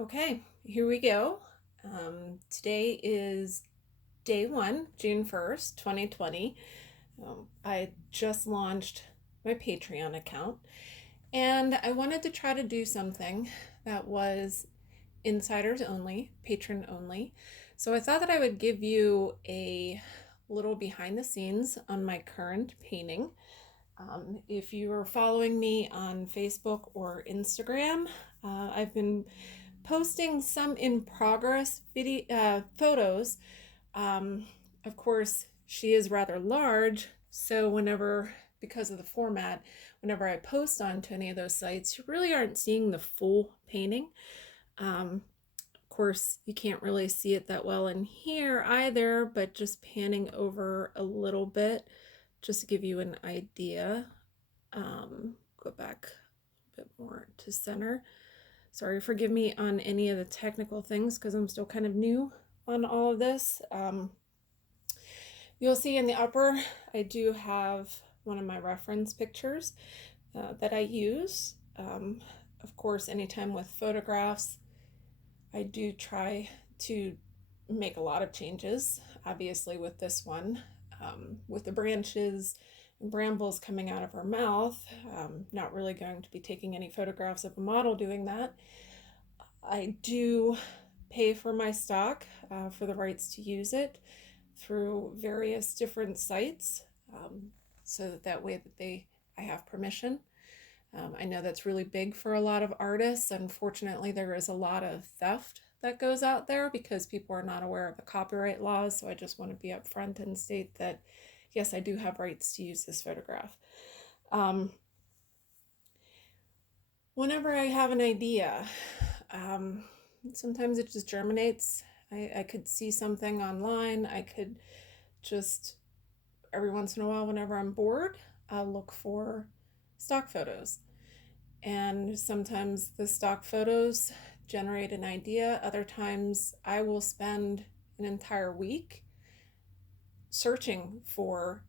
Okay, here we go. Today is day one, June 1st, 2020. I just launched my Patreon account and I wanted to try to do something that was insiders only, patron only. So I thought that I would give you a little behind the scenes on my current painting. If you are following me on Facebook or Instagram, I've been posting some in progress video photos. Um, of course, she is rather large, so because of the format, whenever I post onto any of those sites, you really aren't seeing the full painting. Of course, you can't really see it that well in here either, but just panning over a little bit just to give you an idea. Go back a bit more to center. Sorry, forgive me on any of the technical things because I'm still kind of new on all of this. You'll see in the upper, I do have one of my reference pictures that I use. Of course, anytime with photographs, I do try to make a lot of changes. Obviously, with this one, with the branches and brambles coming out of her mouth, not really going to be taking any photographs of a model doing that. I do pay for my stock for the rights to use it through various different sites, so that way that I have permission. I know that's really big for a lot of artists. Unfortunately, there is a lot of theft that goes out there because people are not aware of the copyright laws. So I just want to be upfront and state that yes, I do have rights to use this photograph. Whenever I have an idea, um, sometimes it just germinates. I could see something online. I could just, every once in a while, whenever I'm bored, I'll look for stock photos. And sometimes the stock photos generate an idea. Other times I will spend an entire week searching for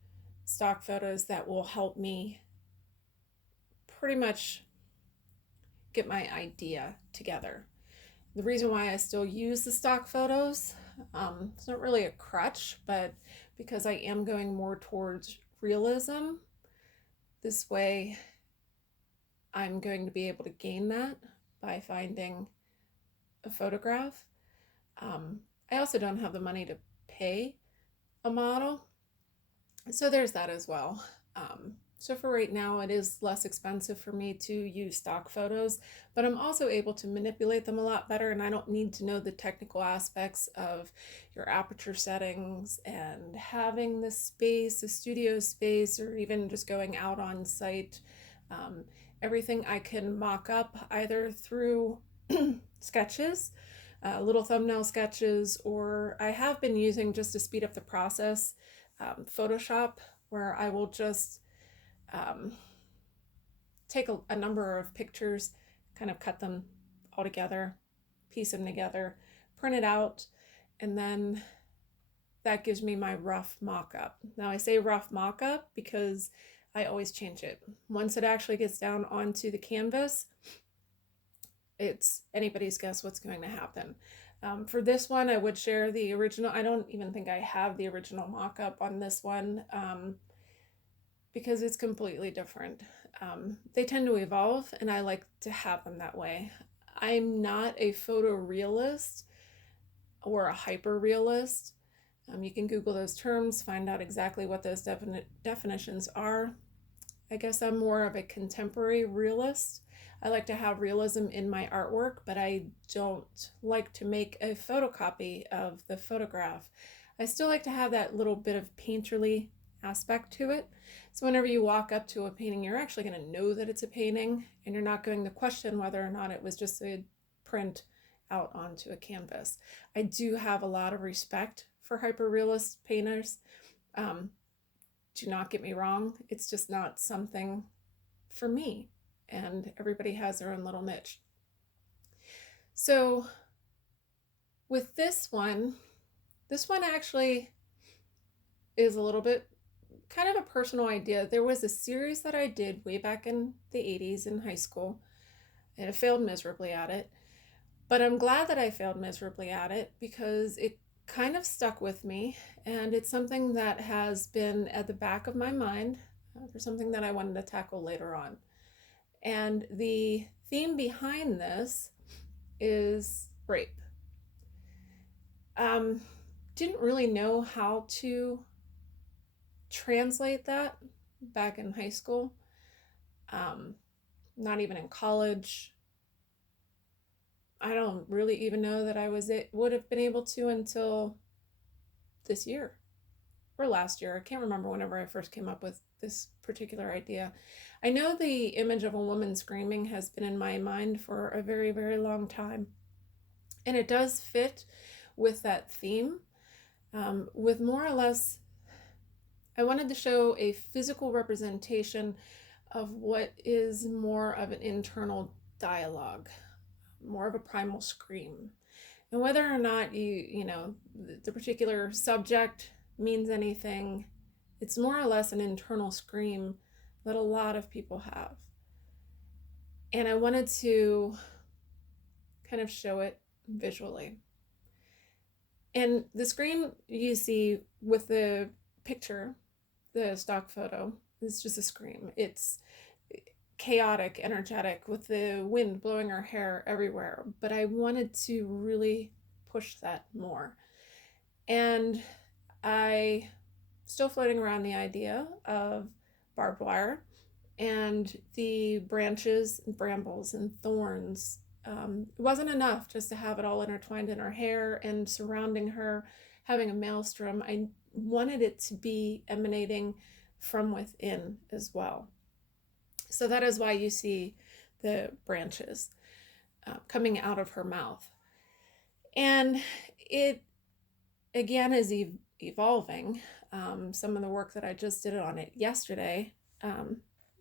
stock photos that will help me pretty much get my idea together. The reason why I still use the stock photos, it's not really a crutch, but because I am going more towards realism, this way I'm going to be able to gain that by finding a photograph. I also don't have the money to pay a model, so there's that as well. So for right now, it is less expensive for me to use stock photos, but I'm also able to manipulate them a lot better, and I don't need to know the technical aspects of your aperture settings and having the space, the studio space, or even just going out on site. Everything I can mock up either through sketches, little thumbnail sketches, or I have been using, just to speed up the process, Photoshop, where I will just um, take a number of pictures, kind of cut them all together, piece them together, print it out, and then that gives me my rough mock-up. Now I say rough mock-up because I always change it. Once it actually gets down onto the canvas, it's anybody's guess what's going to happen. For this one, I would share the original. I don't even think I have the original mock-up on this one, because it's completely different. They tend to evolve, and I like to have them that way. I'm not a photorealist or a hyper-realist. You can Google those terms, find out exactly what those definitions are. I guess I'm more of a contemporary realist. I like to have realism in my artwork, but I don't like to make a photocopy of the photograph. I still like to have that little bit of painterly aspect to it. So whenever you walk up to a painting, you're actually going to know that it's a painting, and you're not going to question whether or not it was just a print out onto a canvas. I do have a lot of respect for hyperrealist painters. Do not get me wrong, it's just not something for me, and everybody has their own little niche. So with this one actually is a little bit kind of a personal idea. There was a series that I did way back in the 80s in high school, and I failed miserably at it. But I'm glad that I failed miserably at it because it kind of stuck with me, and it's something that has been at the back of my mind for something that I wanted to tackle later on. And the theme behind this is rape. Um, didn't really know how to translate that back in high school, um, not even in college. I don't really even know that would have been able to until this year or last year. I can't remember whenever I first came up with this particular idea. I know the image of a woman screaming has been in my mind for a very, very long time. And it does fit with that theme, with more or less, I wanted to show a physical representation of what is more of an internal dialogue, more of a primal scream. And whether or not the particular subject means anything, it's more or less an internal scream that a lot of people have. And I wanted to kind of show it visually. And the scream you see with the picture, the stock photo, is just a scream. It's chaotic, energetic, with the wind blowing her hair everywhere. But I wanted to really push that more. And I still floating around the idea of barbed wire and the branches and brambles and thorns. It wasn't enough just to have it all intertwined in her hair and surrounding her, having a maelstrom. I wanted it to be emanating from within as well. So that is why you see the branches coming out of her mouth. And it, again, is evolving. Some of the work that I just did on it yesterday,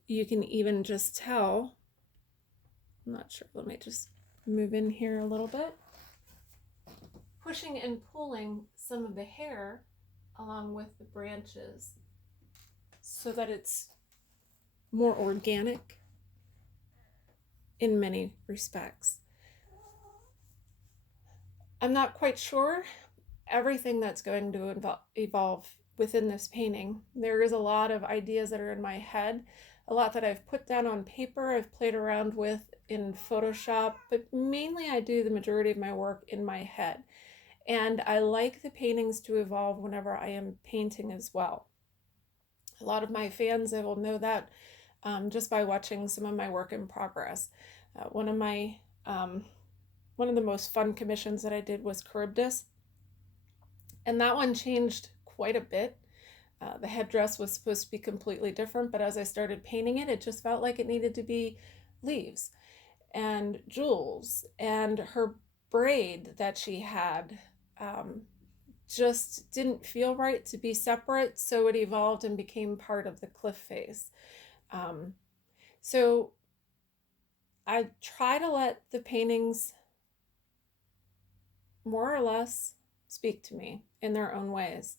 you can even just tell. I'm not sure. Let me just move in here a little bit. Pushing and pulling some of the hair along with the branches so that it's more organic in many respects. I'm not quite sure everything that's going to evolve within this painting. There is a lot of ideas that are in my head, a lot that I've put down on paper, I've played around with in Photoshop, but mainly I do the majority of my work in my head. And I like the paintings to evolve whenever I am painting as well. A lot of my fans, they will know that just by watching some of my work in progress. One of the most fun commissions that I did was Charybdis, and that one changed quite a bit. The headdress was supposed to be completely different, but as I started painting it, it just felt like it needed to be leaves and jewels, and her braid that she had just didn't feel right to be separate, so it evolved and became part of the cliff face. So I try to let the paintings more or less speak to me in their own ways.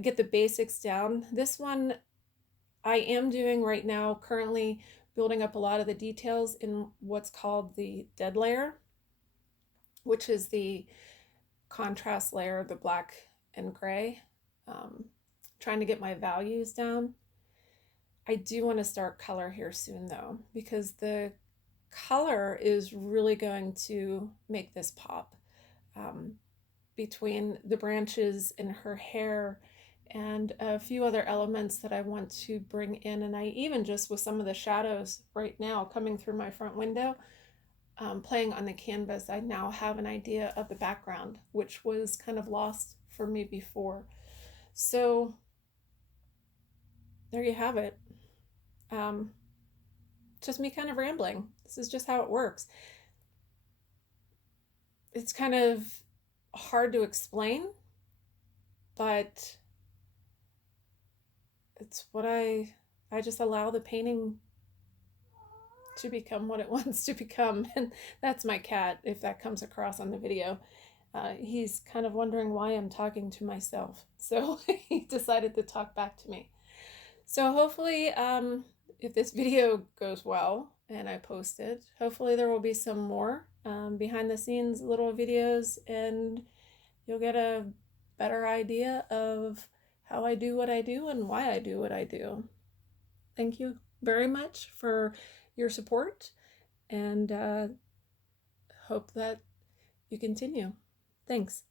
Get the basics down. This one I am doing right now, currently building up a lot of the details in what's called the dead layer, which is the contrast layer, the black and gray. Trying to get my values down. I do want to start color here soon though, because the color is really going to make this pop. Between the branches in her hair and a few other elements that I want to bring in. And I even just with some of the shadows right now coming through my front window, playing on the canvas, I now have an idea of the background, which was kind of lost for me before. So there you have it. Just me kind of rambling. This is just how it works. It's kind of hard to explain, but it's what I just allow the painting to become what it wants to become. And that's my cat, if that comes across on the video. He's kind of wondering why I'm talking to myself, so he decided to talk back to me. So hopefully, if this video goes well and I post it, hopefully there will be some more behind the scenes little videos, and you'll get a better idea of how I do what I do and why I do what I do. Thank you very much for your support, and hope that you continue. Thanks.